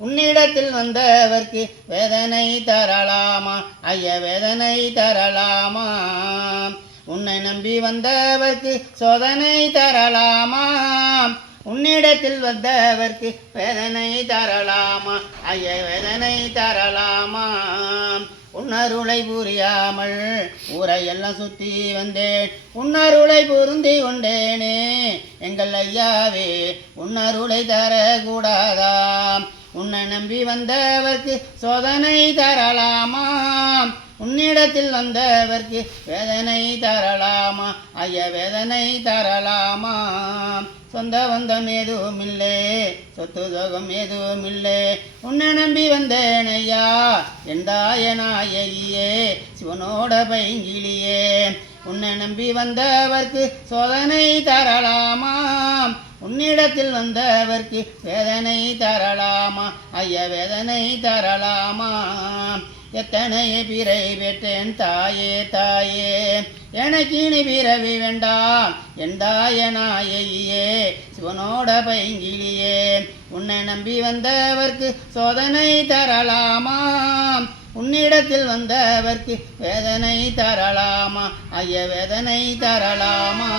உன்னிடத்தில் வந்தவர்க்கு வேதனை தரலாமா ஐய வேதனை தரலாமா உன்னை நம்பி வந்தவர்க்கு சோதனை தரலாமா உன்னிடத்தில் வந்தவர்க்கு வேதனை தரலாமா ஐய வேதனை தரலாமா உன்னருளை புரியாமல் ஊரையெல்லாம் சுற்றி வந்தேன் உன்னருளை பொருந்தி கொண்டேனே எங்கள் ஐயாவே உன்னருளை தரக்கூடாதாம் உன்னை நம்பி வந்தவர்க்கு சோதனை தரலாமா உன்னிடத்தில் வந்தவர்க்கு வேதனை தரலாமா ஐய வேதனை தரலாமா சொந்த பந்தம் எதுவும் இல்லை சொத்து சோகம் எதுவும் இல்லை உன்னை நம்பி வந்தேன் ஐயா எந்தாயனாயே சிவனோட பைங்கிலியே உன்னை நம்பி வந்தவர்க்கு சோதனை தரலாமா உன்னிடத்தில் வந்தவர்க்கு வேதனை தரலாமா ஐய வேதனை தரலாமா எத்தனை பிறை பெற்றேன் தாயே தாயே எனக்கினி பிறவி வேண்டாம் எந்தாயனாயே சிவனோட பைங்கிலியே உன்னை நம்பி வந்தவர்க்கு சோதனை தரலாமா உன்னிடத்தில் வந்தவர்க்கு வேதனை தரலாமா ஐய வேதனை தரலாமா